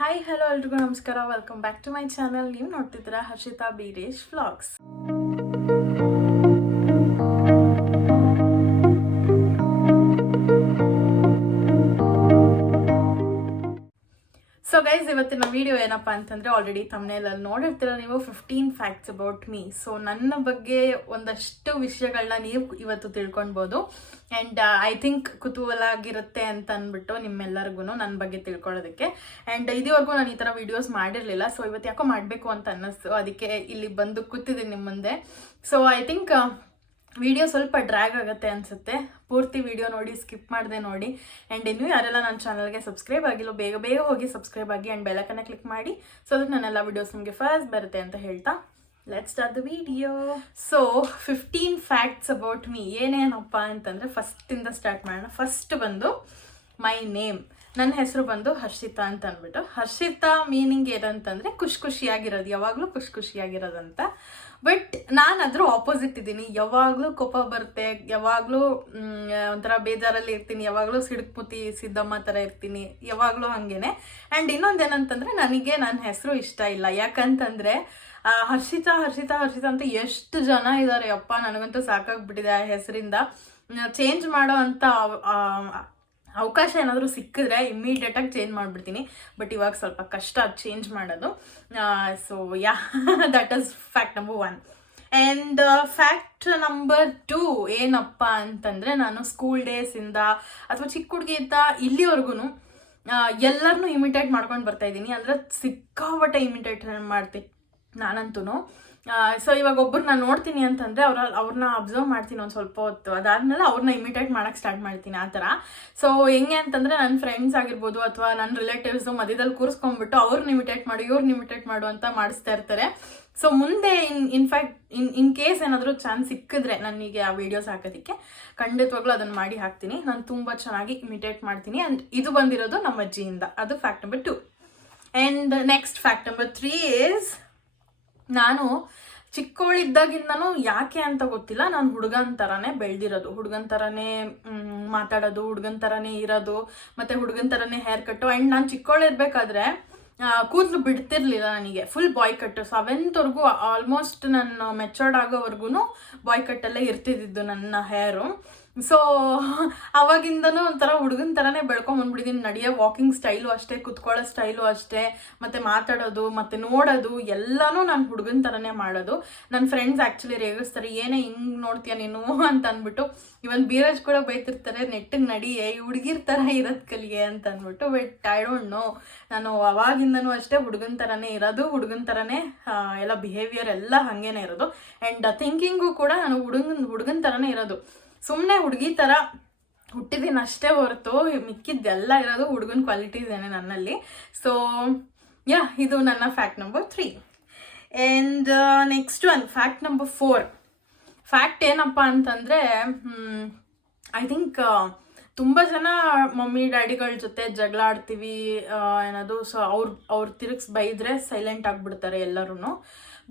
Hi hello ಎಲ್ರಿಗೂ ನಮಸ್ಕಾರ. Welcome back to my channel. ನೀವು ನೋಡ್ತಿದ್ದೀರಾ Harshita Beeresh vlogs. So guys, ಇವತ್ತಿನ ವಿಡಿಯೋ ಏನಪ್ಪಾ ಅಂತಂದ್ರೆ ಆಲ್ರೆಡಿ ಥಂಬ್ನೇಲಲ್ಲಿ ನೋಡಿರ್ತೀರ ನೀವು, 15 ಫ್ಯಾಕ್ಟ್ಸ್ ಅಬೌಟ್ ಮೀ. ಸೊ ನನ್ನ ಬಗ್ಗೆ ಒಂದಷ್ಟು ವಿಷಯಗಳನ್ನ ನೀವು ಇವತ್ತು ತಿಳ್ಕೊಳ್ಬೋದು. ಆ್ಯಂಡ್ ಐ ಥಿಂಕ್ ಕುತೂಹಲ ಆಗಿರುತ್ತೆ ಅಂತ ಅಂದ್ಬಿಟ್ಟು ನಿಮ್ಮೆಲ್ಲರಿಗೂ ನನ್ನ ಬಗ್ಗೆ ತಿಳ್ಕೊಳ್ಳೋದಕ್ಕೆ. ಆ್ಯಂಡ್ ಇದುವರೆಗೂ ನಾನು ಈ ಥರ ವಿಡಿಯೋಸ್ ಮಾಡಿರಲಿಲ್ಲ. ಸೊ ಇವತ್ತು ಯಾಕೋ ಮಾಡಬೇಕು ಅಂತ ಅನ್ನಿಸ್ತು, ಅದಕ್ಕೆ ಇಲ್ಲಿ ಬಂದು ಕೂತಿದ್ದೀನಿ ನಿಮ್ಮ ಮುಂದೆ. ಸೊ ಐ ಥಿಂಕ್ ವಿಡಿಯೋ ಸ್ವಲ್ಪ ಡ್ರ್ಯಾಗ್ ಆಗುತ್ತೆ ಅನಿಸುತ್ತೆ. ಪೂರ್ತಿ ವಿಡಿಯೋ ನೋಡಿ, ಸ್ಕಿಪ್ ಮಾಡದೆ ನೋಡಿ. ಆ್ಯಂಡ್ ಇನ್ನೂ ಯಾರೆಲ್ಲ ನನ್ನ ಚಾನಲ್ಗೆ ಸಬ್ಸ್ಕ್ರೈಬ್ ಆಗಿಲ್ಲ, ಬೇಗ ಬೇಗ ಹೋಗಿ ಸಬ್ಸ್ಕ್ರೈಬ್ ಆಗಿ ಆ್ಯಂಡ್ ಬೆಲ್ಲೈಕನ್ನ ಕ್ಲಿಕ್ ಮಾಡಿ. ಸೊ ಅದಕ್ಕೆ ನನ್ನೆಲ್ಲ ವಿಡಿಯೋಸ್ ನಿಮಗೆ ಫಸ್ಟ್ ಬರುತ್ತೆ ಅಂತ ಹೇಳ್ತಾ let's start the video. So 15 facts about me ಏನೇನಪ್ಪ ಅಂತಂದರೆ ಫಸ್ಟಿಂದ ಸ್ಟಾರ್ಟ್ ಮಾಡೋಣ. ಫಸ್ಟ್ ಬಂದು ಮೈ ನೇಮ್. ನನ್ನ ಹೆಸರು ಬಂದು ಹರ್ಷಿತಾ ಅಂತ ಅಂದ್ಬಿಟ್ಟು. ಹರ್ಷಿತಾ ಮೀನಿಂಗ್ ಏನಂತಂದರೆ ಖುಷಿಯಾಗಿರೋದು, ಯಾವಾಗಲೂ ಖುಷಿಯಾಗಿರೋದಂತ. ಬಟ್ ನಾನು ಅದ್ರ ಆಪೋಸಿಟ್ ಇದ್ದೀನಿ. ಯಾವಾಗಲೂ ಕೋಪ ಬರುತ್ತೆ, ಯಾವಾಗಲೂ ಒಂಥರ ಬೇಜಾರಲ್ಲಿ ಇರ್ತೀನಿ, ಯಾವಾಗಲೂ ಸಿಡುಕ್ಮುತಿ ಸಿದ್ದಮ್ಮ ಥರ ಇರ್ತೀನಿ, ಯಾವಾಗಲೂ ಹಾಗೇನೆ. ಆ್ಯಂಡ್ ಇನ್ನೊಂದೇನಂತಂದರೆ ನನಗೆ ನನ್ನ ಹೆಸರು ಇಷ್ಟ ಇಲ್ಲ. ಯಾಕಂತಂದರೆ ಹರ್ಷಿತಾ ಹರ್ಷಿತಾ ಹರ್ಷಿತಾ ಅಂತ ಎಷ್ಟು ಜನ ಇದ್ದಾರೆ, ಅಪ್ಪ ನನಗಂತೂ ಸಾಕಾಗ್ಬಿಟ್ಟಿದೆ ಆ ಹೆಸರಿಂದ. ಚೇಂಜ್ ಮಾಡೋ ಅಂತ ಅವಕಾಶ ಏನಾದರೂ ಸಿಕ್ಕಿದ್ರೆ ಇಮ್ಮಿಡಿಯೇಟಾಗಿ ಚೇಂಜ್ ಮಾಡಿಬಿಡ್ತೀನಿ. ಬಟ್ ಇವಾಗ ಸ್ವಲ್ಪ ಕಷ್ಟ ಅದು ಚೇಂಜ್ ಮಾಡೋದು. So yeah that is fact number 1. And fact number 2 ಏನಪ್ಪ ಅಂತಂದರೆ, ನಾನು ಸ್ಕೂಲ್ ಡೇಸಿಂದ ಅಥವಾ ಚಿಕ್ಕ ಹುಡುಗಿಯಿಂದ ಇಲ್ಲಿವರೆಗೂ ಎಲ್ಲರನ್ನೂ ಇಮಿಟೇಟ್ ಮಾಡ್ಕೊಂಡು ಬರ್ತಾಯಿದ್ದೀನಿ. ಅಂದರೆ ಸಿಕ್ಕಾಪಟ್ಟೆ ಇಮಿಟೇಟ್ ಮಾಡ್ತೀನಿ ನಾನಂತೂ. ಸೊ ಇವಾಗ ಒಬ್ಬರು ನಾನು ನೋಡ್ತೀನಿ ಅಂತಂದರೆ ಅವ್ರನ್ನ ಅಬ್ಸರ್ವ್ ಮಾಡ್ತೀನಿ ಒಂದು ಸ್ವಲ್ಪ ಹೊತ್ತು. ಅದಾದ್ಮೇಲೆ ಅವ್ರನ್ನ ಇಮಿಟೇಟ್ ಮಾಡೋಕ್ಕೆ ಸ್ಟಾರ್ಟ್ ಮಾಡ್ತೀನಿ ಆ ಥರ. ಸೊ ಹೆಂಗೆ ಅಂತಂದರೆ ನನ್ನ ಫ್ರೆಂಡ್ಸ್ ಆಗಿರ್ಬೋದು ಅಥವಾ ನನ್ನ ರಿಲೇಟಿವ್ಸು ಮಧ್ಯದಲ್ಲಿ ಕೂರಿಸ್ಕೊಂಡ್ಬಿಟ್ಟು ಅವ್ರನ್ನ ಇಮಿಟೇಟ್ ಮಾಡು, ಇವ್ರನ್ನ ಇಮಿಟೇಟ್ ಮಾಡು ಅಂತ ಮಾಡಿಸ್ತಾ ಇರ್ತಾರೆ. ಸೊ ಮುಂದೆ ಇನ್ಫ್ಯಾಕ್ಟ್ ಇನ್ ಕೇಸ್ ಏನಾದರೂ ಚಾನ್ಸ್ ಸಿಕ್ಕಿದ್ರೆ ನನಗೆ ಆ ವಿಡಿಯೋಸ್ ಹಾಕೋದಕ್ಕೆ ಖಂಡಿತವಾಗ್ಲೂ ಅದನ್ನು ಮಾಡಿ ಹಾಕ್ತೀನಿ. ನಾನು ತುಂಬ ಚೆನ್ನಾಗಿ ಇಮಿಟೇಟ್ ಮಾಡ್ತೀನಿ. ಆ್ಯಂಡ್ ಇದು ಬಂದಿರೋದು ನಮ್ಮ ಅಜ್ಜಿಯಿಂದ. ಅದು fact number 2. And next fact number 3 is, ನಾನು ಚಿಕ್ಕವಳಿದ್ದಾಗಿಂದನೂ ಯಾಕೆ ಅಂತ ಗೊತ್ತಿಲ್ಲ, ನಾನು ಹುಡುಗನ ಥರನೇ ಬೆಳೆದಿರೋದು, ಹುಡುಗನ ಥರನೇ ಮಾತಾಡೋದು, ಹುಡುಗನ ಥರನೇ ಇರೋದು, ಮತ್ತು ಹುಡುಗನ ಥರನೇ ಹೇರ್ ಕಟ್ಟು. ಆ್ಯಂಡ್ ನಾನು ಚಿಕ್ಕವಳಿರ್ಬೇಕಾದ್ರೆ ಕೂದಲು ಬಿಡ್ತಿರ್ಲಿಲ್ಲ ನನಗೆ, ಫುಲ್ ಬಾಯ್ ಕಟ್ಟು. 7th ಆಲ್ಮೋಸ್ಟ್ ನಾನು ಮೆಚೂರ್ಡ್ ಆಗೋವರೆಗೂ ಬಾಯ್ ಕಟ್ಟಲ್ಲೇ ಇರ್ತಿದ್ದು ನನ್ನ ಹೇರು. ಸೊ ಅವಾಗಿಂದನೂ ಒಂಥರ ಹುಡುಗನ ಥರನೇ ಬೆಳ್ಕೊಂಬಂದ್ಬಿಟ್ಟಿದ್ದೀನಿ. ನಡೆಯೋ ವಾಕಿಂಗ್ ಸ್ಟೈಲು ಅಷ್ಟೇ, ಕುತ್ಕೊಳ್ಳೋ ಸ್ಟೈಲು ಅಷ್ಟೇ, ಮತ್ತು ಮಾತಾಡೋದು ಮತ್ತು ನೋಡೋದು ಎಲ್ಲನೂ ನಾನು ಹುಡುಗನ ಥರನೇ ಮಾಡೋದು. ನನ್ನ ಫ್ರೆಂಡ್ಸ್ ಆ್ಯಕ್ಚುಲಿ ರೇಗಿಸ್ತಾರೆ, ಏನೇ ಹಿಂಗೆ ನೋಡ್ತೀಯ ನೀನು ಅಂತ ಅಂದ್ಬಿಟ್ಟು. ಇವನ್ ಬೀರಾಜ್ ಕೂಡ ಬೈತಿರ್ತಾರೆ, ನೆಟ್ಟಿಗೆ ನಡಿಯೇ ಹುಡುಗಿರ್ ಥರ ಇರೋದು ಕಲಿಯೇ ಅಂತ ಅಂದ್ಬಿಟ್ಟು. ಬಟ್ ಐ ಡೋಂಟ್ ನೋ, ನಾನು ಅವಾಗಿಂದನೂ ಅಷ್ಟೇ ಹುಡುಗನ ಥರನೇ ಇರೋದು, ಹುಡುಗನ ಥರನೇ ಎಲ್ಲ ಬಿಹೇವಿಯರ್ ಎಲ್ಲ ಹಾಗೇನೆ ಇರೋದು. ಆ್ಯಂಡ್ ಥಿಂಕಿಂಗು ಕೂಡ ನಾನು ಹುಡುಗನ ಥರನೇ ಇರೋದು. ಸುಮ್ಮನೆ ಹುಡುಗಿ ಥರ ಹುಟ್ಟಿದ್ದೀನಿ ಅಷ್ಟೇ ಹೊರತು ಮಿಕ್ಕಿದ್ದೆಲ್ಲ ಇರೋದು ಹುಡುಗನ ಕ್ವಾಲಿಟೀಸ್ ಏನೇ ನನ್ನಲ್ಲಿ. ಸೊ ಯಾ, ಇದು ನನ್ನ fact number 3. And next one fact number 4. Fact ಏನಪ್ಪ ಅಂತಂದರೆ, ಐ ಥಿಂಕ್ ತುಂಬ ಜನ ಮಮ್ಮಿ ಡ್ಯಾಡಿಗಳ ಜೊತೆ ಜಗಳ ಆಡ್ತೀವಿ ಏನದು. ಸೊ ಅವ್ರು ತಿರುಗಿಸಿ ಬೈದರೆ ಸೈಲೆಂಟ್ ಆಗಿಬಿಡ್ತಾರೆ ಎಲ್ಲರೂ.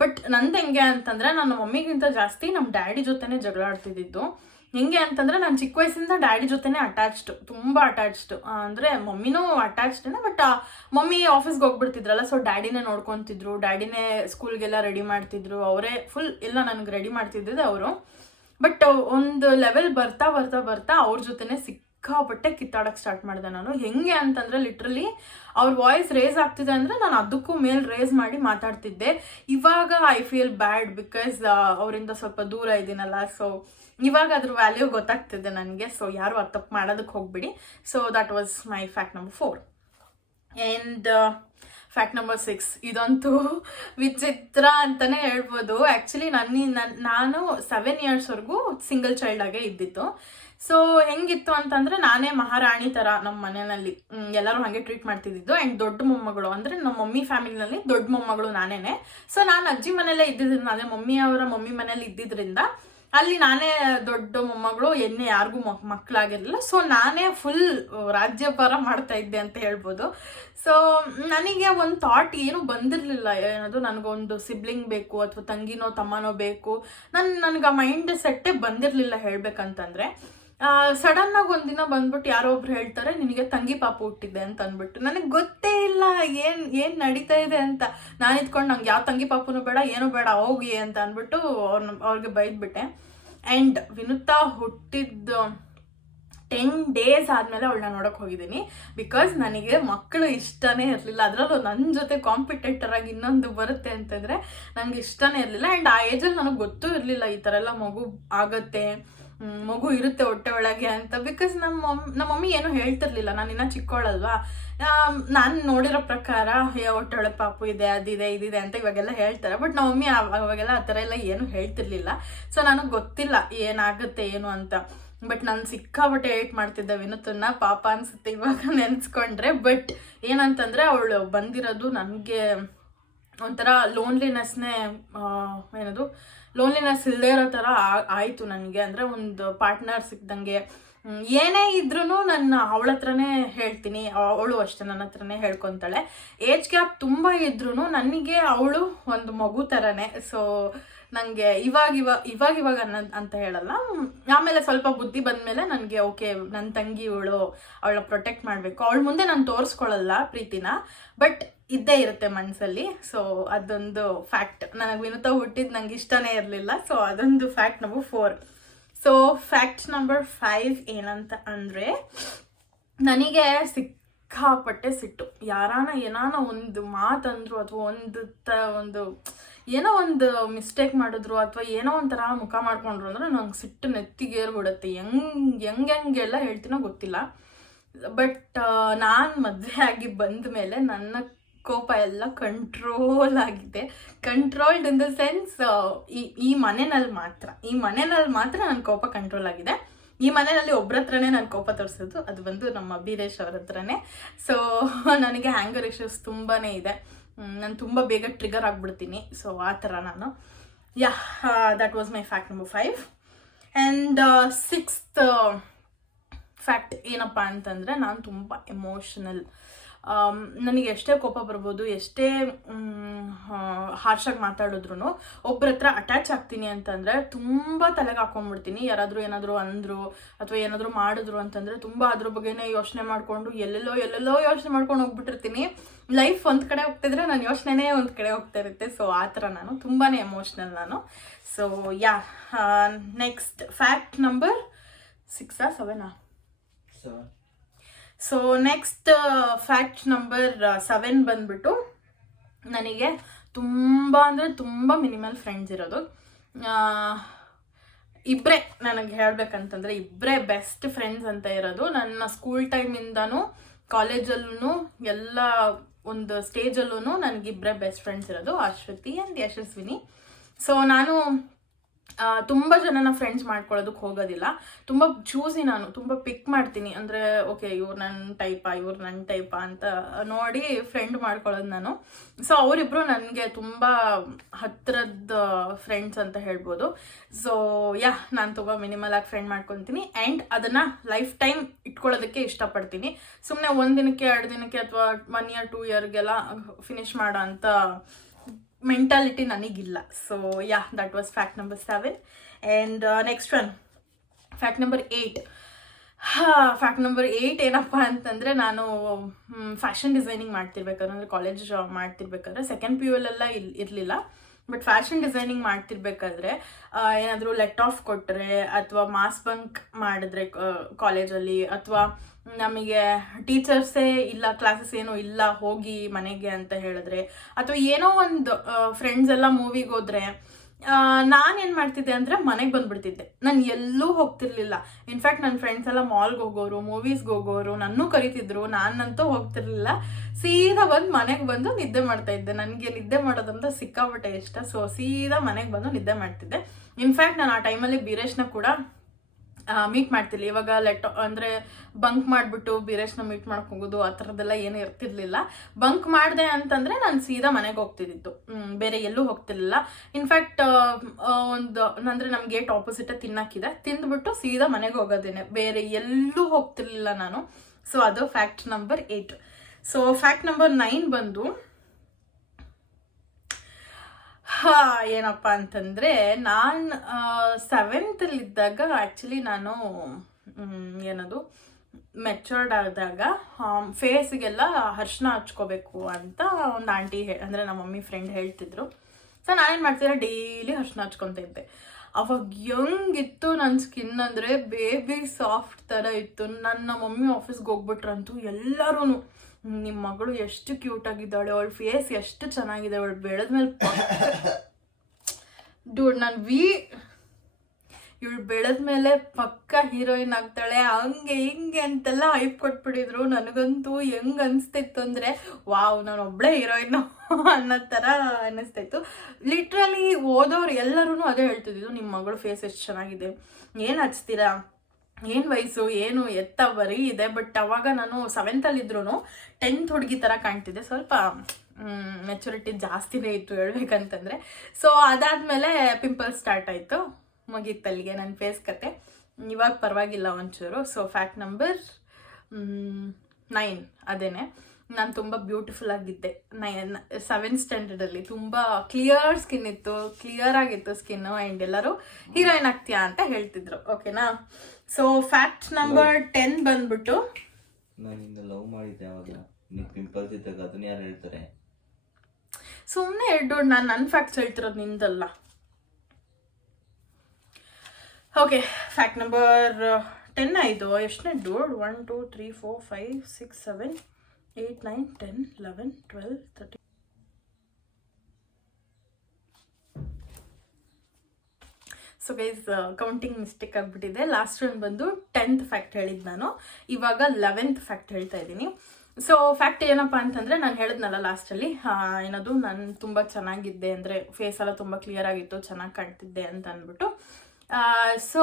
ಬಟ್ ನಂದು ಹೆಂಗೆ ಅಂತಂದರೆ, ನನ್ನ ಮಮ್ಮಿಗಿಂತ ಜಾಸ್ತಿ ನಮ್ಮ ಡ್ಯಾಡಿ ಜೊತೆನೇ ಜಗಳ ಆಡ್ತಿದ್ದಿದ್ದು. ಹೆಂಗೆ ಅಂತಂದರೆ, ನಾನು ಚಿಕ್ಕ ವಯಸ್ಸಿಂದ ಡ್ಯಾಡಿ ಜೊತೆನೇ ಅಟ್ಯಾಚ್ಡ್, ತುಂಬ ಅಟ್ಯಾಚ್ಡ್. ಅಂದರೆ ಮಮ್ಮಿನೂ ಅಟ್ಯಾಚ್ಡೇನೆ, ಬಟ್ ಮಮ್ಮಿ ಆಫೀಸ್ಗೆ ಹೋಗ್ಬಿಡ್ತಿದ್ರಲ್ಲ, ಸೊ ಡ್ಯಾಡಿನೇ ನೋಡ್ಕೊತಿದ್ರು, ಡ್ಯಾಡಿನೇ ಸ್ಕೂಲ್ಗೆಲ್ಲ ರೆಡಿ ಮಾಡ್ತಿದ್ರು, ಅವರೇ ಫುಲ್ ಎಲ್ಲ ನನಗೆ ರೆಡಿ ಮಾಡ್ತಿದ್ದಿದ್ದು ಅವರು. ಬಟ್ ಒಂದು ಲೆವೆಲ್ ಬರ್ತಾ ಬರ್ತಾ ಬರ್ತಾ ಅವ್ರ ಜೊತೆನೇ ಸಿಕ್ಕಾಪಟ್ಟೆ ಕಿತ್ತಾಡೋಕ್ಕೆ ಸ್ಟಾರ್ಟ್ ಮಾಡಿದೆ ನಾನು. ಹೆಂಗೆ ಅಂತಂದರೆ ಲಿಟ್ರಲಿ ಅವ್ರ ವಾಯ್ಸ್ ರೇಸ್ ಆಗ್ತಿದೆ ಅಂದರೆ ನಾನು ಅದಕ್ಕೂ ಮೇಲೆ ರೇಸ್ ಮಾಡಿ ಮಾತಾಡ್ತಿದ್ದೆ. ಇವಾಗ ಐ ಫೀಲ್ ಬ್ಯಾಡ್ ಬಿಕಾಸ್ ಅವರಿಂದ ಸ್ವಲ್ಪ ದೂರ ಇದ್ದೀನಲ್ಲ. ಸೊ ಇವಾಗ ಅದ್ರ ವ್ಯಾಲ್ಯೂ ಗೊತ್ತಾಗ್ತಿದೆ ನನಗೆ. ಸೊ ಯಾರು ಅದು ತಪ್ಪು ಮಾಡೋದಕ್ಕೆ ಹೋಗ್ಬಿಡಿ. So that was my fact number 4. And fact number 6, ಇದಂತೂ ವಿಚಿತ್ರ ಅಂತಲೇ ಹೇಳ್ಬೋದು. ಆ್ಯಕ್ಚುಲಿ ನಾನು 7 ಇಯರ್ಸ್ವರೆಗೂ ಸಿಂಗಲ್ ಚೈಲ್ಡಾಗೇ ಇದ್ದಿತ್ತು. ಸೊ ಹೆಂಗಿತ್ತು ಅಂತಂದರೆ, ನಾನೇ ಮಹಾರಾಣಿ ಥರ ನಮ್ಮ ಮನೆಯಲ್ಲಿ ಎಲ್ಲರೂ ಹಾಗೆ ಟ್ರೀಟ್ ಮಾಡ್ತಿದ್ದಿದ್ದು. ಆ್ಯಂಡ್ ದೊಡ್ಡ ಮೊಮ್ಮಗಳು ಅಂದರೆ ನಮ್ಮ ಮಮ್ಮಿ ಫ್ಯಾಮಿಲಿನಲ್ಲಿ ದೊಡ್ಡ ಮೊಮ್ಮಗಳು ನಾನೇ. ಸೊ ನಾನು ಅಜ್ಜಿ ಮನೆಯಲ್ಲೇ ಇದ್ದಿದ್ದರಿಂದ, ಅದೇ ಮಮ್ಮಿಯವರ ಮಮ್ಮಿ ಮನೇಲಿ ಇದ್ದಿದ್ದರಿಂದ ಅಲ್ಲಿ ನಾನೇ ದೊಡ್ಡ ಮೊಮ್ಮಗಳು, ಯಾರಿಗೂ ಮಕ್ಕಳಾಗಿರಲಿಲ್ಲ. ಸೊ ನಾನೇ ಫುಲ್ ರಾಜ್ಯಭಾರ ಮಾಡ್ತಾ ಇದ್ದೆ ಅಂತ ಹೇಳ್ಬೋದು. ಸೊ ನನಗೆ ಒಂದು ಥಾಟ್ ಏನು ಬಂದಿರಲಿಲ್ಲ, ಏನದು ನನಗೊಂದು ಸಿಬ್ಲಿಂಗ್ ಬೇಕು ಅಥವಾ ತಂಗಿನೋ ತಮ್ಮನೋ ಬೇಕು. ನನಗೆ ಆ ಮೈಂಡ್ ಸೆಟ್ಟೇ ಬಂದಿರಲಿಲ್ಲ ಹೇಳ್ಬೇಕಂತಂದರೆ. ಸಡನ್ನಾಗಿ ಒಂದಿನ ಬಂದ್ಬಿಟ್ಟು ಯಾರೋ ಒಬ್ರು ಹೇಳ್ತಾರೆ ನಿನಗೆ ತಂಗಿ ಪಾಪು ಹುಟ್ಟಿದೆ ಅಂತ ಅಂದ್ಬಿಟ್ಟು. ನನಗೆ ಗೊತ್ತೇ ಇಲ್ಲ ಏನು ನಡೀತಾ ಇದೆ ಅಂತ. ನಾನು ಇದ್ಕೊಂಡು ನಂಗೆ ಯಾವ ತಂಗಿ ಪಾಪುನು ಬೇಡ, ಏನೂ ಬೇಡ, ಹೋಗಿ ಅಂತ ಅಂದ್ಬಿಟ್ಟು ಅವ್ರಿಗೆ ಬೈದ್ಬಿಟ್ಟೆ. ಆ್ಯಂಡ್ ವಿನುತಾ ಹುಟ್ಟಿದ್ದು 10 days ಆದಮೇಲೆ ಅವಳನ್ನ ನೋಡೋಕೆ ಹೋಗಿದ್ದೀನಿ. ಬಿಕಾಸ್ ನನಗೆ ಮಕ್ಕಳು ಇಷ್ಟನೇ ಇರಲಿಲ್ಲ. ಅದರಲ್ಲೂ ನನ್ನ ಜೊತೆ ಕಾಂಪಿಟೇಟರ್ ಆಗಿ ಇನ್ನೊಂದು ಬರುತ್ತೆ ಅಂತಂದರೆ ನನಗೆ ಇಷ್ಟನೇ ಇರಲಿಲ್ಲ. ಆ್ಯಂಡ್ ಆ ಏಜಲ್ಲಿ ನನಗೆ ಗೊತ್ತೂ ಇರಲಿಲ್ಲ ಈ ಥರ ಎಲ್ಲ ಮಗು ಆಗುತ್ತೆ, ಮಗು ಇರುತ್ತೆ ಹೊಟ್ಟೆ ಒಳಗೆ ಅಂತ. ಬಿಕಾಸ್ ನಮ್ಮ ಮಮ್ಮಿ ಏನೂ ಹೇಳ್ತಿರ್ಲಿಲ್ಲ, ನಾನು ಇನ್ನೂ ಚಿಕ್ಕವಳಲ್ವಾ. ನಾನು ನೋಡಿರೋ ಪ್ರಕಾರ ಹೊಟ್ಟೆ ಒಳಗೆ ಪಾಪು ಇದೆ, ಅದಿದೆ, ಇದಿದೆ ಅಂತ ಇವಾಗೆಲ್ಲ ಹೇಳ್ತಾರೆ. ಬಟ್ ನಮ್ಮ ಮಮ್ಮಿ ಅವಾಗೆಲ್ಲ ಆ ಥರ ಎಲ್ಲ ಏನೂ ಹೇಳ್ತಿರ್ಲಿಲ್ಲ. ಸೊ ನನಗೆ ಗೊತ್ತಿಲ್ಲ ಏನಾಗುತ್ತೆ ಏನು ಅಂತ. ಬಟ್ ನಾನು ಸಿಕ್ಕಾಪಟ್ಟೆ ಏಟ್ ಮಾಡ್ತಿದ್ದೆ ವಿನುತನ್ನ, ಪಾಪ ಅನ್ಸುತ್ತೆ ಇವಾಗ ನೆನೆಸ್ಕೊಂಡ್ರೆ. ಬಟ್ ಏನಂತಂದರೆ ಅವಳು ಬಂದಿರೋದು ನನಗೆ ಒಂಥರ ಲೋನ್ಲಿನೆಸ್ನೇ ಲೋನ್ಲಿನೆಸ್ ಇಲ್ಲದೆ ಇರೋ ಥರ ಆಯಿತು ನನಗೆ. ಅಂದರೆ ಒಂದು ಪಾರ್ಟ್ನರ್ ಸಿಕ್ದಂಗೆ. ಏನೇ ಇದ್ರೂ ನಾನು ಅವಳ ಹತ್ರನೇ ಹೇಳ್ತೀನಿ, ಅವಳು ಅಷ್ಟೇ ನನ್ನ ಹತ್ರನೇ ಹೇಳ್ಕೊತಾಳೆ. ಏಜ್ ಗ್ಯಾಪ್ ತುಂಬ ಇದ್ರೂ ನನಗೆ ಅವಳು ಒಂದು ಮಗು ಥರನೇ. ಸೊ ನನಗೆ ಇವಾಗ ಅಂತ ಹೇಳಲ್ಲ, ಆಮೇಲೆ ಸ್ವಲ್ಪ ಬುದ್ಧಿ ಬಂದಮೇಲೆ ನನಗೆ ಓಕೆ ನನ್ನ ತಂಗಿ ಅವಳ ಪ್ರೊಟೆಕ್ಟ್ ಮಾಡಬೇಕು. ಅವಳ ಮುಂದೆ ನಾನು ತೋರಿಸ್ಕೊಳ್ಳಲ್ಲ ಪ್ರೀತಿನ, ಬಟ್ ಇದ್ದೇ ಇರುತ್ತೆ ಮನಸ್ಸಲ್ಲಿ. ಸೊ ಅದೊಂದು ಫ್ಯಾಕ್ಟ್. ನನಗೆ ವಿನುತಾ ಹುಟ್ಟಿದ್ದು ನಂಗೆ ಇಷ್ಟನೇ ಇರಲಿಲ್ಲ. ಸೊ ಅದೊಂದು fact number 4. So fact number 5 ಏನಂತ ಅಂದರೆ, ನನಗೆ ಸಿಕ್ಕಾಪಟ್ಟೆ ಸಿಟ್ಟು. ಏನಾನ ಒಂದು ಮಾತಂದ್ರು ಅಥವಾ ಏನೋ ಒಂದು ಮಿಸ್ಟೇಕ್ ಮಾಡಿದ್ರು ಅಥವಾ ಏನೋ ಒಂಥರ ಮುಖ ಮಾಡ್ಕೊಂಡ್ರು ಅಂದ್ರೆ ನಂಗೆ ಸಿಟ್ಟು ನೆತ್ತಿಗೇರ್ಬಿಡುತ್ತೆ. ಹೆಂಗೆಲ್ಲ ಹೇಳ್ತೀನೋ ಗೊತ್ತಿಲ್ಲ. ಬಟ್ ನಾನು ಮದುವೆ ಆಗಿ ಬಂದ ಮೇಲೆ ನನ್ನ ಕೋಪ ಎಲ್ಲ ಕಂಟ್ರೋಲ್ ಆಗಿದೆ. ಕಂಟ್ರೋಲ್ಡ್ ಇನ್ ದ ಸೆನ್ಸ್ ಈ ಮನೆಯಲ್ಲಿ ಮಾತ್ರ ನನ್ನ ಕೋಪ ಕಂಟ್ರೋಲ್ ಆಗಿದೆ. ಈ ಮನೆಯಲ್ಲಿ ಒಬ್ಬರ ಹತ್ರನೇ ನಾನು ಕೋಪ ತೋರಿಸೋದು, ಅದು ಬಂದು ನಮ್ಮ ಬೀರೇಶ್ ಅವ್ರ ಹತ್ರನೇ. ಸೊ ನನಗೆ ಹ್ಯಾಂಗರ್ ಇಶ್ಯೂಸ್ ತುಂಬಾ ಇದೆ. ನಾನು ತುಂಬ ಬೇಗ ಟ್ರಿಗರ್ ಆಗಿಬಿಡ್ತೀನಿ. ಸೊ ಆ ಥರ ನಾನು that was my fact number 5. And 6th fact ಏನಪ್ಪ ಅಂತಂದರೆ, ನಾನು ತುಂಬ ಎಮೋಷನಲ್. ನನಗೆ ಎಷ್ಟೇ ಕೋಪ ಬರ್ಬೋದು, ಎಷ್ಟೇ ಹಾರ್ಷಾಗಿ ಮಾತಾಡಿದ್ರು ಒಬ್ಬರ ಹತ್ರ ಅಟ್ಯಾಚ್ ಆಗ್ತೀನಿ ಅಂತಂದರೆ ತುಂಬ ತಲೆಗೆ ಹಾಕೊಂಡ್ಬಿಡ್ತೀನಿ. ಯಾರಾದರೂ ಏನಾದರೂ ಅಂದರು ಅಥವಾ ಏನಾದರೂ ಮಾಡಿದ್ರು ಅಂತಂದರೆ ತುಂಬ ಅದ್ರ ಬಗ್ಗೆನೇ ಯೋಚನೆ ಮಾಡಿಕೊಂಡು ಎಲ್ಲೆಲ್ಲೋ ಯೋಚನೆ ಮಾಡ್ಕೊಂಡು ಹೋಗ್ಬಿಟ್ಟಿರ್ತೀನಿ. ಲೈಫ್ ಒಂದು ಕಡೆ ಹೋಗ್ತಿದ್ರೆ ನನ್ನ ಯೋಚನೆನೇ ಒಂದು ಕಡೆ ಹೋಗ್ತಾ ಇರುತ್ತೆ. ಸೊ ಆ ಥರ ನಾನು ತುಂಬಾ ಎಮೋಷ್ನಲ್ ನಾನು. So next fact number 6 or 7. So next fact number 7 ಬಂದ್ಬಿಟ್ಟು, ನನಗೆ ತುಂಬ ಮಿನಿಮಲ್ ಫ್ರೆಂಡ್ಸ್ ಇರೋದು. ಇಬ್ಬರೇ ನನಗೆ ಹೇಳ್ಬೇಕಂತಂದರೆ ಇಬ್ಬರೇ ಬೆಸ್ಟ್ ಫ್ರೆಂಡ್ಸ್ ಅಂತ ಇರೋದು. ನನ್ನ ಸ್ಕೂಲ್ ಟೈಮಿಂದನೂ ಕಾಲೇಜಲ್ಲೂ ಎಲ್ಲ ಒಂದು ಸ್ಟೇಜಲ್ಲೂ ನನಗಿಬ್ಬರೇ ಬೆಸ್ಟ್ ಫ್ರೆಂಡ್ಸ್ ಇರೋದು, ಅಶ್ವತಿ ಆ್ಯಂಡ್ ಯಶಸ್ವಿನಿ. ಸೊ ನಾನು ತುಂಬ ಜನನ ಫ್ರೆಂಡ್ಸ್ ಮಾಡ್ಕೊಳ್ಳೋದಕ್ಕೆ ಹೋಗೋದಿಲ್ಲ. ತುಂಬ ಚೂಸಿ, ನಾನು ತುಂಬ ಪಿಕ್ ಮಾಡ್ತೀನಿ. ಅಂದರೆ ಓಕೆ ಇವ್ರು ನನ್ನ ಟೈಪಾ ಅಂತ ನೋಡಿ ಫ್ರೆಂಡ್ ಮಾಡ್ಕೊಳ್ಳೋದು ನಾನು. ಸೊ ಅವರಿಬ್ಬರು ನನಗೆ ತುಂಬ ಹತ್ತಿರದ ಫ್ರೆಂಡ್ಸ್ ಅಂತ ಹೇಳ್ಬೋದು. ಸೊ ನಾನು ತುಂಬ ಮಿನಿಮಲಾಗಿ ಫ್ರೆಂಡ್ ಮಾಡ್ಕೊತೀನಿ. ಆ್ಯಂಡ್ ಅದನ್ನು ಲೈಫ್ ಟೈಮ್ ಇಟ್ಕೊಳ್ಳೋದಕ್ಕೆ ಇಷ್ಟಪಡ್ತೀನಿ. ಸುಮ್ಮನೆ 1 ದಿನಕ್ಕೆ 2 ದಿನಕ್ಕೆ ಅಥವಾ 1 year 2 yearಗೆಲ್ಲ ಫಿನಿಷ್ ಮಾಡೋ ಅಂಥ ಮೆಂಟಾಲಿಟಿ ನನಗಿಲ್ಲ. So that was fact number 7. And next one fact number 8. Fact number 8 ಏನಪ್ಪ ಅಂತಂದರೆ, ನಾನು ಫ್ಯಾಷನ್ ಡಿಸೈನಿಂಗ್ ಮಾಡ್ತಿರ್ಬೇಕಾದ್ರೆ, ಅಂದರೆ ಕಾಲೇಜ್ ಮಾಡ್ತಿರ್ಬೇಕಾದ್ರೆ, ಸೆಕೆಂಡ್ PU ಇರಲಿಲ್ಲ. ಬಟ್ ಫ್ಯಾಷನ್ ಡಿಸೈನಿಂಗ್ ಮಾಡ್ತಿರ್ಬೇಕಾದ್ರೆ ಏನಾದರೂ ಲೆಟ್ ಆಫ್ ಕೊಟ್ಟರೆ ಅಥವಾ ಮಾಸ್ ಬಂಕ್ ಮಾಡಿದ್ರೆ ಕಾಲೇಜಲ್ಲಿ, ಅಥವಾ ನಮಗೆ ಟೀಚರ್ಸೇ ಇಲ್ಲ, ಕ್ಲಾಸಸ್ ಏನೂ ಇಲ್ಲ, ಹೋಗಿ ಮನೆಗೆ ಅಂತ ಹೇಳಿದ್ರೆ, ಅಥವಾ ಏನೋ ಒಂದು ಫ್ರೆಂಡ್ಸ್ ಎಲ್ಲ ಮೂವಿಗೆ ಹೋದರೆ ನಾನೇನು ಮಾಡ್ತಿದ್ದೆ ಅಂದರೆ ಮನೆಗೆ ಬಂದುಬಿಡ್ತಿದ್ದೆ. ನಾನು ಎಲ್ಲೂ ಹೋಗ್ತಿರ್ಲಿಲ್ಲ. ಇನ್ಫ್ಯಾಕ್ಟ್ ನನ್ನ ಫ್ರೆಂಡ್ಸ್ ಎಲ್ಲ ಮಾಲ್ಗೆ ಹೋಗೋರು, ಮೂವೀಸ್ಗೆ ಹೋಗೋರು, ನನ್ನೂ ಕರಿತಿದ್ರು. ನಾನಂತೂ ಹೋಗ್ತಿರ್ಲಿಲ್ಲ. ಸೀದಾ ಮನೆಗೆ ಬಂದು ನಿದ್ದೆ ಮಾಡ್ತಾಯಿದ್ದೆ. ನನಗೆ ನಿದ್ದೆ ಮಾಡೋದಂತ ಸಿಕ್ಕಾಪಟ್ಟೆ ಇಷ್ಟ. ಸೊ ಸೀದಾ ಮನೆಗೆ ಬಂದು ನಿದ್ದೆ ಮಾಡ್ತಿದ್ದೆ. ಇನ್ಫ್ಯಾಕ್ಟ್ ನಾನು ಆ ಟೈಮಲ್ಲಿ ಬೀರೇಶ್ನ ಕೂಡ ಮೀಟ್ ಮಾಡ್ತಿಲ್ಲ. ಇವಾಗ ಅಂದರೆ ಬಂಕ್ ಮಾಡಿಬಿಟ್ಟು ಬೀರೇಶ್ನ ಮೀಟ್ ಮಾಡ್ಕೊಂಡು ಹೋಗೋದು ಆ ಥರದ್ದೆಲ್ಲ ಏನೂ ಇರ್ತಿರ್ಲಿಲ್ಲ. ಬಂಕ್ ಮಾಡಿದೆ ಅಂತಂದರೆ ನಾನು ಸೀದಾ ಮನೆಗೆ ಹೋಗ್ತಿದ್ದಿತ್ತು, ಬೇರೆ ಎಲ್ಲೂ ಹೋಗ್ತಿರ್ಲಿಲ್ಲ. ಇನ್ಫ್ಯಾಕ್ಟ್ ಅಂದರೆ ನಮ್ಮ ಗೇಟ್ ಆಪೋಸಿಟೇ ತಿನ್ನಕ್ಕಿದೆ, ತಿಂದ್ಬಿಟ್ಟು ಸೀದಾ ಮನೆಗೆ ಹೋಗೋದೇನೆ, ಬೇರೆ ಎಲ್ಲೂ ಹೋಗ್ತಿರ್ಲಿಲ್ಲ ನಾನು. ಸೊ ಅದು fact number 8. So fact number 9 ಬಂದು ಏನಪ್ಪ ಅಂತಂದರೆ, ನಾನು 7th ಇದ್ದಾಗ ಆ್ಯಕ್ಚುಲಿ ನಾನು ಏನದು ಮೆಚೂರ್ಡ್ ಆದಾಗ ಫೇಸಿಗೆಲ್ಲ ಅರ್ಶಿನ ಹಚ್ಕೋಬೇಕು ಅಂತ ಒಂದು ಆಂಟಿ ಅಂದರೆ ನಮ್ಮ ಮಮ್ಮಿ ಫ್ರೆಂಡ್ ಹೇಳ್ತಿದ್ರು. ಸೊ ನಾನೇನು ಮಾಡ್ತಿದ್ದೆ, ಡೈಲಿ ಅರ್ಶಿನ ಹಚ್ಕೊತ ಇದ್ದೆ. ಅವಾಗ ಹೆಂಗಿತ್ತು ನನ್ನ ಸ್ಕಿನ್ ಅಂದರೆ ಬೇಬಿ ಸಾಫ್ಟ್ ಥರ ಇತ್ತು. ನನ್ನ ಮಮ್ಮಿ ಆಫೀಸ್ಗೆ ಹೋಗ್ಬಿಟ್ರಂತೂ ಎಲ್ಲರೂ ನಿಮ್ಮ ಮಗಳು ಎಷ್ಟು ಕ್ಯೂಟ್ ಆಗಿದ್ದಾಳೆ, ಅವಳ ಫೇಸ್ ಎಷ್ಟು ಚೆನ್ನಾಗಿದೆ, ಅವಳು ಬೆಳೆದ್ಮೇಲೆ ಡೂಡ್ ಇವಳು ಬೆಳೆದ್ಮೇಲೆ ಪಕ್ಕ ಹೀರೋಯಿನ್ ಆಗ್ತಾಳೆ ಹಂಗೆ ಹಿಂಗೆ ಅಂತೆಲ್ಲ ಹೈಪ್ ಕೊಟ್ಬಿಟ್ಟಿದ್ರು. ನನಗಂತೂ ಹೆಂಗೆ ಅನಿಸ್ತಿತ್ತು ಅಂದರೆ ವಾವ್ ನಾನು ಒಬ್ಬಳೇ ಹೀರೋಯಿನ್ ಅನ್ನೋ ಥರ ಅನ್ನಿಸ್ತಾಯಿತ್ತು. ಲಿಟ್ರಲಿ ಓದೋರು ಎಲ್ಲರೂ ಅದೇ ಹೇಳ್ತಿದ್ದು, ನಿಮ್ಮ ಮಗಳು ಫೇಸ್ ಎಷ್ಟು ಚೆನ್ನಾಗಿದೆ, ಏನು ಹಚ್ತೀರಾ, ಏನು ವಯಸ್ಸು, ಏನು ಎತ್ತ ಬರೀ ಇದೆ. ಬಟ್ ಅವಾಗ ನಾನು 7th ಇದ್ರೂ 10th ಹುಡುಗಿ ಥರ ಕಾಣ್ತಿದ್ದೆ. ಸ್ವಲ್ಪ ಮೆಚುರಿಟಿ ಜಾಸ್ತಿನೇ ಇತ್ತು ಹೇಳ್ಬೇಕಂತಂದರೆ. ಸೊ ಅದಾದಮೇಲೆ ಪಿಂಪಲ್ಸ್ ಸ್ಟಾರ್ಟ್ ಆಯಿತು, ಮುಗೀತಲ್ಲಿಗೆ ನನ್ನ ಫೇಸ್ ಕತೆ. ಇವಾಗ ಪರವಾಗಿಲ್ಲ ಒಂಚೂರು. ಸೊ ಫ್ಯಾಕ್ಟ್ ನಂಬರ್ 9 ಅದೇನೆ, ನಾನು ತುಂಬ ಬ್ಯೂಟಿಫುಲ್ ಆಗಿದ್ದೆ 7th ಸ್ಟ್ಯಾಂಡರ್ಡಲ್ಲಿ. ತುಂಬ ಕ್ಲಿಯರ್ ಸ್ಕಿನ್ ಇತ್ತು, ಕ್ಲಿಯರ್ ಆಗಿತ್ತು ಸ್ಕಿನ್ನು. ಆ್ಯಂಡ್ ಎಲ್ಲರೂ ಹೀರೋಯಿನ್ ಆಗ್ತೀಯಾ ಅಂತ ಹೇಳ್ತಿದ್ರು. ಓಕೆನಾ? ಸೊ ಫ್ಯಾಕ್ಟ್ ನಂಬರ್ 10 ಬಂದ್ಬಿಟ್ಟು, ನಾನು ಲವ್ ಮಾಡಿದ್ದೆ ಅವಾಗ ಪಿಂಪಲ್ಸ್ ಇದ್ದಾಗ, ಅದನ್ನ ಯಾರು ಹೇಳ್ತಾರೆ? ಸುಮ್ಮನೆ ಹೇಳ್ದೋಡು, ನಾನು ನನ್ನ ಫ್ಯಾಕ್ಟ್ಸ್ ಹೇಳ್ತಿರೋದು ನಿಂದಲ್ಲ. ಓಕೆ, ಫ್ಯಾಕ್ಟ್ ನಂಬರ್ 10 ಆಯಿತು. ಎಷ್ಟನೇ ಡೋಡ್? 1 2 3 4 5 6 7 8 9 10 11 12 13. ಸೊ ಗೈಸ್ ಕೌಂಟಿಂಗ್ ಮಿಸ್ಟೇಕ್ ಆಗಿಬಿಟ್ಟಿದೆ. ಲಾಸ್ಟ್ ಒಂದು ಬಂದು 10th ಫ್ಯಾಕ್ಟ್ ಹೇಳಿದ್ದು ನಾನು, ಇವಾಗ 11th ಫ್ಯಾಕ್ಟ್ ಹೇಳ್ತಾ ಇದ್ದೀನಿ. ಸೊ ಫ್ಯಾಕ್ಟ್ ಏನಪ್ಪ ಅಂತಂದರೆ, ನಾನು ಹೇಳಿದ್ನಲ್ಲ ಲಾಸ್ಟಲ್ಲಿ ಏನದು ನಾನು ತುಂಬ ಚೆನ್ನಾಗಿದ್ದೆ, ಅಂದರೆ ಫೇಸ್ ಎಲ್ಲ ತುಂಬ ಕ್ಲಿಯರ್ ಆಗಿತ್ತು, ಚೆನ್ನಾಗಿ ಕಾಣ್ತಿದ್ದೆ ಅಂತ ಅಂದ್ಬಿಟ್ಟು. ಸೊ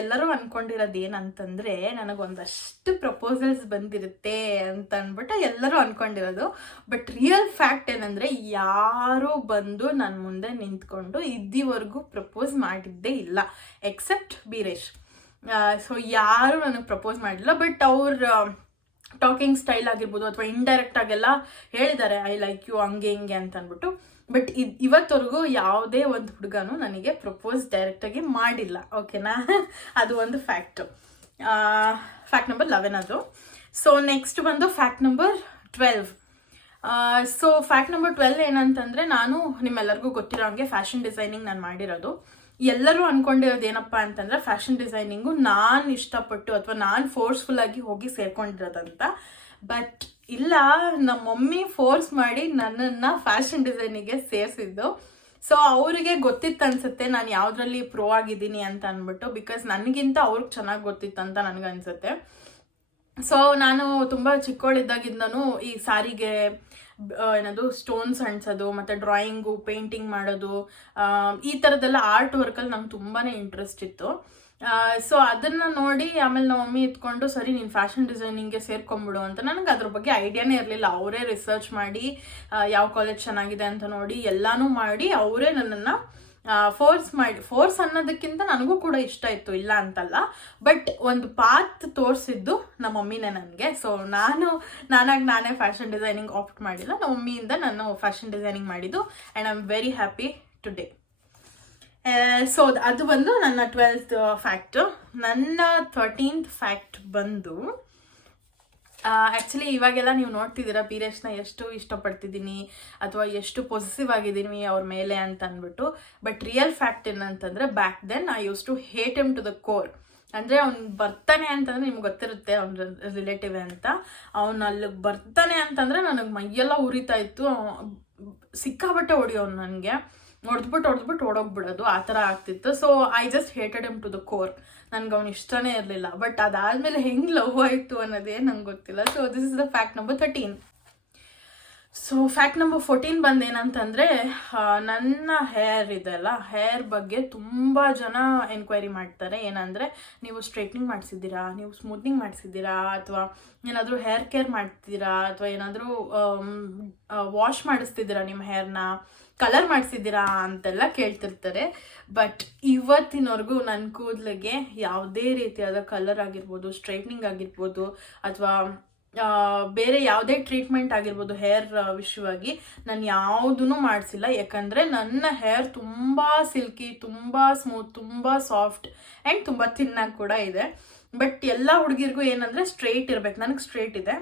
ಎಲ್ಲರೂ ಅಂದ್ಕೊಂಡಿರೋದು ಏನಂತಂದರೆ, ನನಗೊಂದಷ್ಟು ಪ್ರಪೋಸಲ್ಸ್ ಬಂದಿರುತ್ತೆ ಅಂತ ಅಂದ್ಬಿಟ್ಟು ಎಲ್ಲರೂ ಅಂದ್ಕೊಂಡಿರೋದು. ಬಟ್ ರಿಯಲ್ ಫ್ಯಾಕ್ಟ್ ಏನಂದರೆ, ಯಾರೂ ಬಂದು ನನ್ನ ಮುಂದೆ ನಿಂತ್ಕೊಂಡು ಇದ್ದಿವರೆಗೂ ಪ್ರಪೋಸ್ ಮಾಡಿದ್ದೇ ಇಲ್ಲ, ಎಕ್ಸೆಪ್ಟ್ ಬೀರೇಶ್. ಸೊ ಯಾರೂ ನನಗೆ ಪ್ರಪೋಸ್ ಮಾಡಿಲ್ಲ. ಬಟ್ ಅವ್ರ ಟಾಕಿಂಗ್ ಸ್ಟೈಲ್ ಆಗಿರ್ಬೋದು ಅಥವಾ ಇಂಡೈರೆಕ್ಟ್ ಆಗೆಲ್ಲ ಹೇಳಿದ್ದಾರೆ ಐ ಲೈಕ್ ಯು ಹಂಗೆ ಹಿಂಗೆ ಅಂತ ಅಂದ್ಬಿಟ್ಟು. ಬಟ್ ಇವತ್ತವರೆಗೂ ಯಾವುದೇ ಒಂದು ಹುಡುಗನೂ ನನಗೆ ಪ್ರಪೋಸ್ ಡೈರೆಕ್ಟಾಗಿ ಮಾಡಿಲ್ಲ. ಓಕೆನಾ? ಅದು ಒಂದು ಫ್ಯಾಕ್ಟು. ಫ್ಯಾಕ್ಟ್ ನಂಬರ್ 11 ಅದು. ಸೊ ನೆಕ್ಸ್ಟ್ ಬಂದು fact number 12. So fact number 12 ಏನಂತಂದರೆ, ನಾನು ನಿಮ್ಮೆಲ್ಲರಿಗೂ ಗೊತ್ತಿರೋ ಹಂಗೆ ಫ್ಯಾಷನ್ ಡಿಸೈನಿಂಗ್ ನಾನು ಮಾಡಿರೋದು. ಎಲ್ಲರೂ ಅಂದ್ಕೊಂಡಿರೋದು ಏನಪ್ಪ ಅಂತಂದರೆ, ಫ್ಯಾಷನ್ ಡಿಸೈನಿಂಗು ನಾನು ಇಷ್ಟಪಟ್ಟು ಅಥವಾ ನಾನು ಫೋರ್ಸ್ಫುಲ್ಲಾಗಿ ಹೋಗಿ ಸೇರ್ಕೊಂಡಿರೋದಂತ. ಬಟ್ ಇಲ್ಲ, ನಮ್ಮ ಮಮ್ಮಿ ಫೋರ್ಸ್ ಮಾಡಿ ನನ್ನನ್ನು ಫ್ಯಾಷನ್ ಡಿಸೈನಿಗೆ ಸೇರಿಸಿದ್ದು. ಸೊ ಅವರಿಗೆ ಗೊತ್ತಿತ್ತು ಅನ್ಸುತ್ತೆ ನಾನು ಯಾವುದ್ರಲ್ಲಿ ಪ್ರೋ ಆಗಿದ್ದೀನಿ ಅಂತ ಅಂದ್ಬಿಟ್ಟು. ಬಿಕಾಸ್ ನನಗಿಂತ ಅವ್ರಿಗೆ ಚೆನ್ನಾಗಿ ಗೊತ್ತಿತ್ತಂತ ನನಗನ್ಸುತ್ತೆ. ಸೊ ನಾನು ತುಂಬ ಚಿಕ್ಕವಳಿದ್ದಾಗಿಂದನೂ ಈ ಸಾರಿಗೆ ಏನದು ಸ್ಟೋನ್ಸ್ ಅಂಟಿಸೋದು ಮತ್ತು ಡ್ರಾಯಿಂಗು, ಪೇಂಟಿಂಗ್ ಮಾಡೋದು, ಈ ಥರದ್ದೆಲ್ಲ ಆರ್ಟ್ ವರ್ಕಲ್ಲಿ ನಂಗೆ ತುಂಬಾ ಇಂಟ್ರೆಸ್ಟ್ ಇತ್ತು. ಸೊ ಅದನ್ನು ನೋಡಿ ಆಮೇಲೆ ನಮ್ಮ ಮಮ್ಮಿ ಇಟ್ಕೊಂಡು, ಸರಿ ನೀನು ಫ್ಯಾಷನ್ ಡಿಸೈನಿಂಗ್ಗೆ ಸೇರ್ಕೊಂಬಿಡು ಅಂತ. ನನಗೆ ಅದ್ರ ಬಗ್ಗೆ ಐಡಿಯಾನೇ ಇರಲಿಲ್ಲ. ಅವರೇ ರಿಸರ್ಚ್ ಮಾಡಿ ಯಾವ ಕಾಲೇಜ್ ಚೆನ್ನಾಗಿದೆ ಅಂತ ನೋಡಿ ಎಲ್ಲನೂ ಮಾಡಿ ಅವರೇ ನನ್ನನ್ನು ಫೋರ್ಸ್ ಅನ್ನೋದಕ್ಕಿಂತ ನನಗೂ ಕೂಡ ಇಷ್ಟ ಇತ್ತು, ಇಲ್ಲ ಅಂತಲ್ಲ. ಬಟ್ ಒಂದು ಪಾತ್ ತೋರಿಸಿದ್ದು ನಮ್ಮ ಮಮ್ಮಿನೇ ನನಗೆ. ಸೊ ನಾನೇ ಫ್ಯಾಷನ್ ಡಿಸೈನಿಂಗ್ ಆಪ್ಟ್ ಮಾಡಿಲ್ಲ, ನಮ್ಮ ಮಮ್ಮಿಯಿಂದ ನಾನು ಫ್ಯಾಷನ್ ಡಿಸೈನಿಂಗ್ ಮಾಡಿದ್ದು. And I am very happy today. So ಅದು ಬಂದು ನನ್ನ 12th ಫ್ಯಾಕ್ಟು. ನನ್ನ 13th ಫ್ಯಾಕ್ಟ್ ಬಂದು, ಆ್ಯಕ್ಚುಲಿ ಇವಾಗೆಲ್ಲ ನೀವು ನೋಡ್ತಿದ್ದೀರಾ ಬೀರೇಶ್ನ ಎಷ್ಟು ಇಷ್ಟಪಡ್ತಿದ್ದೀನಿ ಅಥವಾ ಎಷ್ಟು ಪೊಸೆಸಿವ್ ಆಗಿದ್ದೀನಿ ಅವ್ರ ಮೇಲೆ ಅಂತ ಅಂದ್ಬಿಟ್ಟು. ಬಟ್ ರಿಯಲ್ ಫ್ಯಾಕ್ಟ್ ಏನಂತಂದರೆ, back then I use to hate him to the core. ಅಂದರೆ ಅವ್ನು ಬರ್ತಾನೆ ಅಂತಂದರೆ ನಿಮ್ಗೆ ಗೊತ್ತಿರುತ್ತೆ ಅವ್ನ ರಿಲೇಟಿವ್ ಅಂತ. ಅವ್ನು ಅಲ್ಲಿಗೆ ಬರ್ತಾನೆ ಅಂತಂದರೆ ನನಗೆ ಮೈಯೆಲ್ಲ ಉರಿತಾ ಇತ್ತು. ಸಿಕ್ಕಾಬಟ್ಟೆ ಹೊಡಿಯೋನು, ನನಗೆ ಹೊಡೆದ್ಬಿಟ್ಟು ಓಡೋಗ್ಬಿಡೋದು, ಆ ಥರ ಆಗ್ತಿತ್ತು. So I just hated him to the core. ನನಗೆ ಅವ್ನು ಇಷ್ಟನೇ ಇರಲಿಲ್ಲ. ಬಟ್ ಅದಾದಮೇಲೆ ಹೆಂಗೆ ಲವ್ ಆಯಿತು ಅನ್ನೋದೇ ನಂಗೆ ಗೊತ್ತಿಲ್ಲ. So this is the fact number 13. So fact number 14 ಬಂದು ಏನಂತಂದರೆ, ನನ್ನ ಹೇರ್ ಇದೆಲ್ಲ, ಹೇರ್ ಬಗ್ಗೆ ತುಂಬ ಜನ ಎನ್ಕ್ವೈರಿ ಮಾಡ್ತಾರೆ. ಏನಂದರೆ, ನೀವು ಸ್ಟ್ರೈಟ್ನಿಂಗ್ ಮಾಡಿಸಿದ್ದೀರಾ, ನೀವು ಸ್ಮೂತ್ನಿಂಗ್ ಮಾಡಿಸಿದ್ದೀರಾ, ಅಥವಾ ಏನಾದರೂ ಹೇರ್ ಕೇರ್ ಮಾಡ್ತಿದ್ದೀರಾ, ಅಥವಾ ಏನಾದರೂ ವಾಶ್ ಮಾಡಿಸ್ತಿದ್ದೀರಾ ನಿಮ್ಮ ಹೇರ್ನ, ಕಲರ್ ಮಾಡಿಸಿದ್ದೀರಾ ಅಂತೆಲ್ಲ ಕೇಳ್ತಿರ್ತಾರೆ. ಬಟ್ ಇವತ್ತಿನವರೆಗೂ ನನ್ನ ಕೂದಲಿಗೆ ಯಾವುದೇ ರೀತಿಯಾದ ಕಲರ್ ಆಗಿರ್ಬೋದು, ಸ್ಟ್ರೈಟ್ನಿಂಗ್ ಆಗಿರ್ಬೋದು, ಅಥವಾ ಬೇರೆ ಯಾವುದೇ ಟ್ರೀಟ್ಮೆಂಟ್ ಆಗಿರ್ಬೋದು ಹೇರ್ ವಿಷಯವಾಗಿ ನಾನು ಯಾವುದೂ ಮಾಡಿಸಿಲ್ಲ. ಯಾಕಂದರೆ ನನ್ನ ಹೇರ್ ತುಂಬ ಸಿಲ್ಕಿ, ತುಂಬ ಸ್ಮೂತ್, ತುಂಬ ಸಾಫ್ಟ್ ಆ್ಯಂಡ್ ತುಂಬ ತಿನ್ನಾಗಿ ಕೂಡ ಇದೆ. ಬಟ್ ಎಲ್ಲ ಹುಡುಗಿರ್ಗೂ ಏನಂದರೆ ಸ್ಟ್ರೇಟ್ ಇರಬೇಕು. ನನಗೆ ಸ್ಟ್ರೇಟ್ ಇದೆ,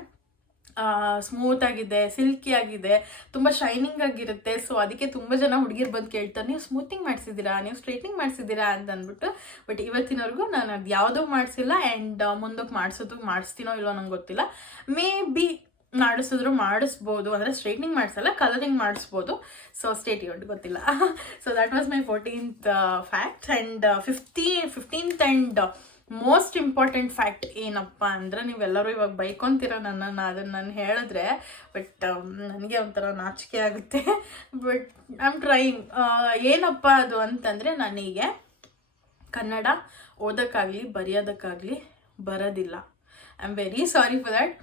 ಸ್ಮೂತ್ ಆಗಿದೆ, ಸಿಲ್ಕಿ ಆಗಿದೆ, ತುಂಬ ಶೈನಿಂಗ್ ಆಗಿರುತ್ತೆ. ಸೊ ಅದಕ್ಕೆ ತುಂಬ ಜನ ಹುಡುಗಿರು ಬಂದು ಕೇಳ್ತಾರೆ, ನೀವು ಸ್ಮೂತಿಂಗ್ ಮಾಡಿಸಿದ್ದೀರಾ, ನೀವು ಸ್ಟ್ರೈಟ್ನಿಂಗ್ ಮಾಡಿಸಿದ್ದೀರಾ ಅಂತ ಅಂದ್ಬಿಟ್ಟು. ಬಟ್ ಇವತ್ತಿನವರೆಗೂ ನಾನು ಅದು ಯಾವುದೂ ಮಾಡಿಸಿಲ್ಲ. ಆ್ಯಂಡ್ ಮುಂದಕ್ಕೆ ಮಾಡಿಸ್ತೀನೋ ಇಲ್ಲೋ ನಂಗೆ ಗೊತ್ತಿಲ್ಲ. ಮೇ ಬಿ ಮಾಡಿಸ್ಬೋದು, ಅಂದರೆ ಸ್ಟ್ರೈಟ್ನಿಂಗ್ ಮಾಡಿಸಲ್ಲ, ಕಲರಿಂಗ್ ಮಾಡಿಸ್ಬೋದು. ಸೊ ಸ್ಟೇಟ್ ಯೂನ್ಡ್, ಗೊತ್ತಿಲ್ಲ. So that was my 14th fact. And 15th and most important fact ಏನಪ್ಪ ಅಂದರೆ, ನೀವೆಲ್ಲರೂ ಇವಾಗ ಬೈಕೊಂತೀರ ನನ್ನನ್ನು ಅದನ್ನು ನಾನು ಹೇಳಿದ್ರೆ. ಬಟ್ ನನಗೆ ಒಂಥರ ನಾಚಿಕೆ ಆಗುತ್ತೆ. But I am trying. ಏನಪ್ಪ ಅದು ಅಂತಂದರೆ, ನನಗೆ ಕನ್ನಡ ಓದೋಕ್ಕಾಗಲಿ ಬರೆಯೋದಕ್ಕಾಗಲಿ ಬರೋದಿಲ್ಲ. I am very sorry for that.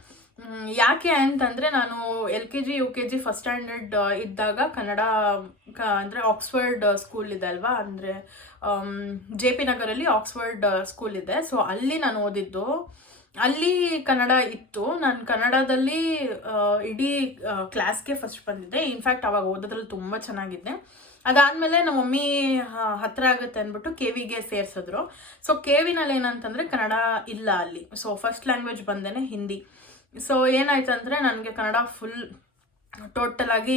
ಯಾಕೆ ಅಂತಂದರೆ, ನಾನು LKG UKG ಫಸ್ಟ್ ಸ್ಟ್ಯಾಂಡರ್ಡ್ ಇದ್ದಾಗ ಕನ್ನಡ ಅಂದರೆ ಆಕ್ಸ್ಫರ್ಡ್ ಸ್ಕೂಲ್ ಇದೆ ಅಲ್ವಾ, ಅಂದರೆ JP ನಗರಲ್ಲಿ ಆಕ್ಸ್ಫರ್ಡ್ ಸ್ಕೂಲ್ ಇದೆ. ಸೊ ಅಲ್ಲಿ ನಾನು ಓದಿದ್ದು, ಅಲ್ಲಿ ಕನ್ನಡ ಇತ್ತು. ನಾನು ಕನ್ನಡದಲ್ಲಿ ಇಡೀ ಕ್ಲಾಸ್ಗೆ ಫಸ್ಟ್ ಬಂದಿದ್ದೆ. ಇನ್ಫ್ಯಾಕ್ಟ್ ಅವಾಗ ಓದೋದ್ರಲ್ಲಿ ತುಂಬ ಚೆನ್ನಾಗಿದ್ದೆ. ಅದಾದಮೇಲೆ ನಮ್ಮ ಮಮ್ಮಿ ಹತ್ತಿರ ಆಗುತ್ತೆ ಅಂದ್ಬಿಟ್ಟು KVಗೆ ಸೇರಿಸಿದ್ರು. ಸೊ KVನಲ್ಲಿ ಏನಂತಂದರೆ ಕನ್ನಡ ಇಲ್ಲ ಅಲ್ಲಿ. ಸೊ ಫಸ್ಟ್ ಲ್ಯಾಂಗ್ವೇಜ್ ಬಂದೇನೆ ಹಿಂದಿ. ಸೊ ಏನಾಯ್ತು ಅಂದರೆ, ನನಗೆ ಕನ್ನಡ ಫುಲ್ ಟೋಟಲಾಗಿ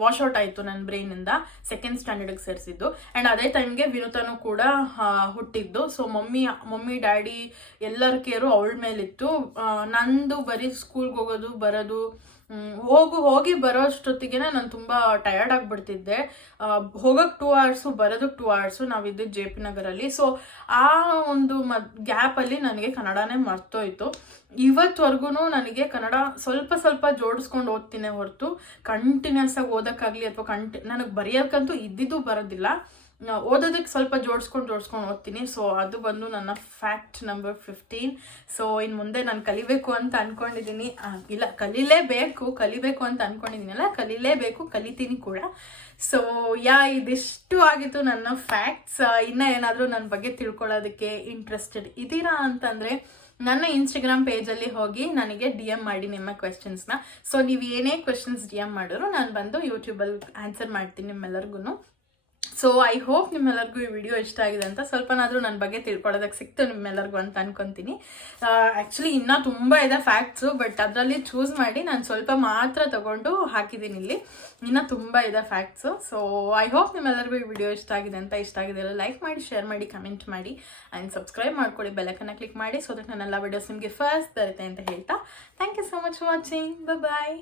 ವಾಶ್ಔಟ್ ಆಯಿತು ನನ್ನ ಬ್ರೈನಿಂದ. ಸೆಕೆಂಡ್ ಸ್ಟ್ಯಾಂಡರ್ಡಿಗೆ ಸೇರಿಸಿದ್ದು. ಆ್ಯಂಡ್ ಅದೇ ಟೈಮ್ಗೆ ವಿನೂತನೂ ಕೂಡ ಹುಟ್ಟಿದ್ದು. ಸೊ ಮಮ್ಮಿ ಡ್ಯಾಡಿ ಎಲ್ಲರ ಕೇರು ಅವಳ ಮೇಲಿತ್ತು. ನಂದು ಬರೀ ಸ್ಕೂಲ್ಗೆ ಹೋಗೋದು ಬರೋದು, ಹೋಗಿ ಬರೋ ಅಷ್ಟೊತ್ತಿಗೆ ನಾನು ತುಂಬ ಟಯರ್ಡ್ ಆಗಿಬಿಡ್ತಿದ್ದೆ. ಹೋಗೋಕ್ಕೆ 2 hours, ಬರೋದಕ್ಕೆ 2 hours. ನಾವಿದ್ದಿದ್ದು JP ನಗರಲ್ಲಿ. ಸೊ ಆ ಒಂದು ಗ್ಯಾಪಲ್ಲಿ ನನಗೆ ಕನ್ನಡನೇ ಮರ್ತೋಯ್ತು. ಇವತ್ತವರೆಗೂ ನನಗೆ ಕನ್ನಡ ಸ್ವಲ್ಪ ಜೋಡಿಸ್ಕೊಂಡು ಓದ್ತೀನಿ ಹೊರತು ಕಂಟಿನ್ಯೂಸ್ ಆಗಿ ಓದೋಕ್ಕಾಗಲಿ ಅಥವಾ ನನಗೆ ಬರೆಯೋಕ್ಕಂತೂ ಇದ್ದಿದ್ದು ಬರೋದಿಲ್ಲ. ಓದೋದಕ್ಕೆ ಸ್ವಲ್ಪ ಜೋಡಿಸ್ಕೊಂಡು ಓದ್ತೀನಿ. ಸೊ ಅದು ಬಂದು ನನ್ನ ಫ್ಯಾಕ್ಟ್ ನಂಬರ್ 15. ಸೊ ಇನ್ನು ಮುಂದೆ ನಾನು ಕಲಿಬೇಕು ಅಂತ ಅಂದ್ಕೊಂಡಿದ್ದೀನಿ. ಇಲ್ಲ, ಕಲಿಬೇಕು ಅಂತ ಅಂದ್ಕೊಂಡಿದ್ದೀನಲ್ಲ, ಕಲಿತೀನಿ ಕೂಡ. ಸೊ ಇದಿಷ್ಟು ಆಗಿತ್ತು ನನ್ನ ಫ್ಯಾಕ್ಟ್ಸ್. ಇನ್ನೂ ಏನಾದರೂ ನನ್ನ ಬಗ್ಗೆ ತಿಳ್ಕೊಳ್ಳೋದಕ್ಕೆ ಇಂಟ್ರೆಸ್ಟೆಡ್ ಇದ್ದೀರಾ ಅಂತಂದರೆ, ನನ್ನ ಇನ್ಸ್ಟಾಗ್ರಾಮ್ ಪೇಜಲ್ಲಿ ಹೋಗಿ ನನಗೆ DM ಮಾಡಿ ನಿಮ್ಮ ಕ್ವೆಶನ್ಸ್ನ. ಸೊ ನೀವು ಏನೇ ಕ್ವೆಶನ್ಸ್ DM ಮಾಡಿದ್ರು ನಾನು ಬಂದು ಯೂಟ್ಯೂಬಲ್ಲಿ ಆನ್ಸರ್ ಮಾಡ್ತೀನಿ ನಿಮ್ಮೆಲ್ಲರಿಗೂ. ಸೊ ಐ ಹೋಪ್ ನಿಮ್ಮೆಲ್ಲರಿಗೂ ಈ ವಿಡಿಯೋ ಇಷ್ಟ ಆಗಿದೆ ಅಂತ, ಸ್ವಲ್ಪನಾದರೂ ನನ್ನ ಬಗ್ಗೆ ತಿಳ್ಕೊಳ್ಳೋದಕ್ಕೆ ಸಿಕ್ತು ನಿಮ್ಮೆಲ್ಲರಿಗೂ ಅಂತ ಅನ್ಕೊತೀನಿ. ಆ್ಯಕ್ಚುಲಿ ಇನ್ನೂ ತುಂಬ ಇದೆ ಫ್ಯಾಕ್ಟ್ಸು, ಬಟ್ ಅದರಲ್ಲಿ ಚೂಸ್ ಮಾಡಿ ನಾನು ಸ್ವಲ್ಪ ಮಾತ್ರ ತಗೊಂಡು ಹಾಕಿದ್ದೀನಿ ಇಲ್ಲಿ. ಇನ್ನೂ ತುಂಬ ಇದೆ ಫ್ಯಾಕ್ಟ್ಸು. ಸೊ ಐ ಹೋಪ್ ನಿಮ್ಮೆಲ್ಲರಿಗೂ ಈ ವಿಡಿಯೋ ಇಷ್ಟ ಆಗಿದೆ ಅಂತ. ಇಷ್ಟ ಆಗಿದೆ ಲೈಕ್ ಮಾಡಿ, ಶೇರ್ ಮಾಡಿ, ಕಮೆಂಟ್ ಮಾಡಿ, ಆ್ಯಂಡ್ ಸಬ್ಸ್ಕ್ರೈಬ್ ಮಾಡ್ಕೊಳ್ಳಿ, ಬೆಲ್ಲೈಕನ್ನ ಕ್ಲಿಕ್ ಮಾಡಿ, ಸೊ ದಟ್ ನನ್ನೆಲ್ಲ ವಿಡಿಯೋಸ್ ನಿಮಗೆ ಫಸ್ಟ್ ಬರುತ್ತೆ ಅಂತ ಹೇಳ್ತಾ, thank you so much for watching. Bye.